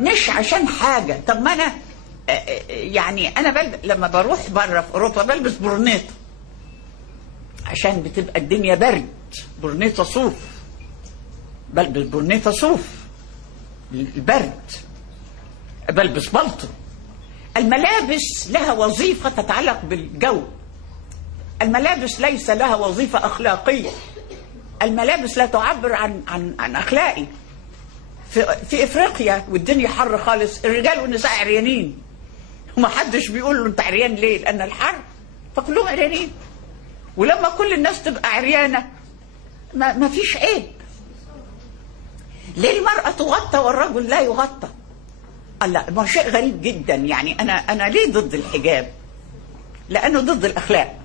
مش عشان حاجة. طب ما أنا يعني أنا لما بروح بره في أوروبا بلبس برنيطة عشان بتبقى الدنيا برد، برنيطة صوف، بلبس برنيطة صوف البرد، بلبس بلطو. الملابس لها وظيفة تتعلق بالجو، الملابس ليس لها وظيفة أخلاقية، الملابس لا تعبر عن أخلاقي. في إفريقيا والدنيا حر خالص، الرجال والنساء عريانين وما حدش بيقول له أنت عريان ليه؟ لأن الحر، فكلهم عريانين. ولما كل الناس تبقى عريانة ما فيش عيب. ليه المرأة تغطى والرجل لا يغطى؟ الله، ما شيء غريب جدا. يعني أنا ليه ضد الحجاب؟ لأنه ضد الأخلاق.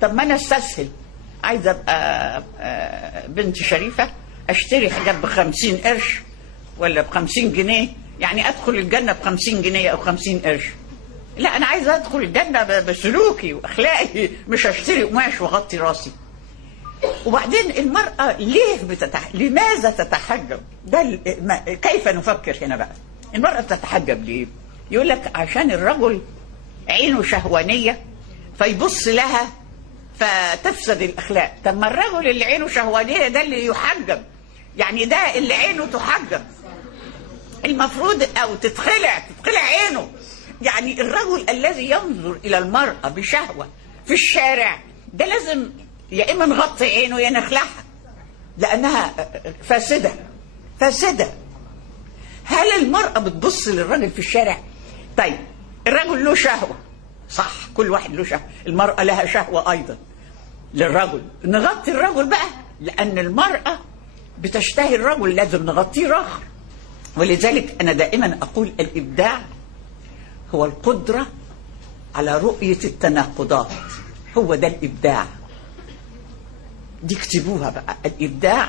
طب ما أنا استسهل، عايزة أبقى بنت شريفة، أشتري حجاب ب50 قرش ولا ب50 جنيه، يعني أدخل الجنة ب50 جنيه أو 50 قرش. لا، أنا عايزة أدخل الجنة بسلوكي وأخلاقي، مش أشتري قماش وأغطي راسي. وبعدين المرأة لماذا تتحجب؟ كيف نفكر هنا بقى؟ المرأة تتحجب ليه؟ يقول لك عشان الرجل عينه شهوانية فيبص لها فتفسد الأخلاق. طب ما الرجل اللي عينه شهوانية ده اللي يحجب، يعني ده اللي عينه تحجب المفروض أو تتخلع عينه. يعني الرجل الذي ينظر إلى المرأة بشهوة في الشارع ده لازم يا إما نغطي عينه يا نخلعها، لأنها فاسدة. هل المرأة بتبص للرجل في الشارع؟ طيب الرجل له شهوة، صح، كل واحد له شهوة، المرأة لها شهوة أيضا للرجل. نغطي الرجل بقى، لأن المرأة بتشتهي الرجل، لازم نغطيه رخر. ولذلك أنا دائما أقول الإبداع هو القدرة على رؤية التناقضات، هو ده الإبداع. دي اكتبوها بقى، الإبداع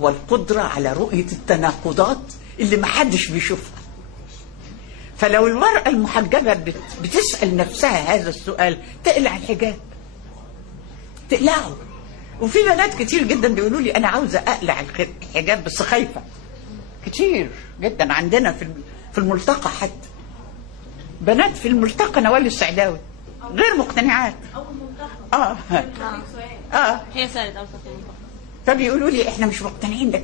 هو القدرة على رؤية التناقضات اللي محدش بيشوفها. فلو المرأة المحجبة بتسأل نفسها هذا السؤال، تقلع الحجاب، تقلعه. وفي بنات كتير جدا بيقولوا لي أنا عاوزة أقلع الحجاب بس خايفة، كتير جدا عندنا في الملتقى، حتى بنات في الملتقى نوال السعداوي غير مقتنعات. هي سألت فبيقولوا لي احنا مش مقتنعين ده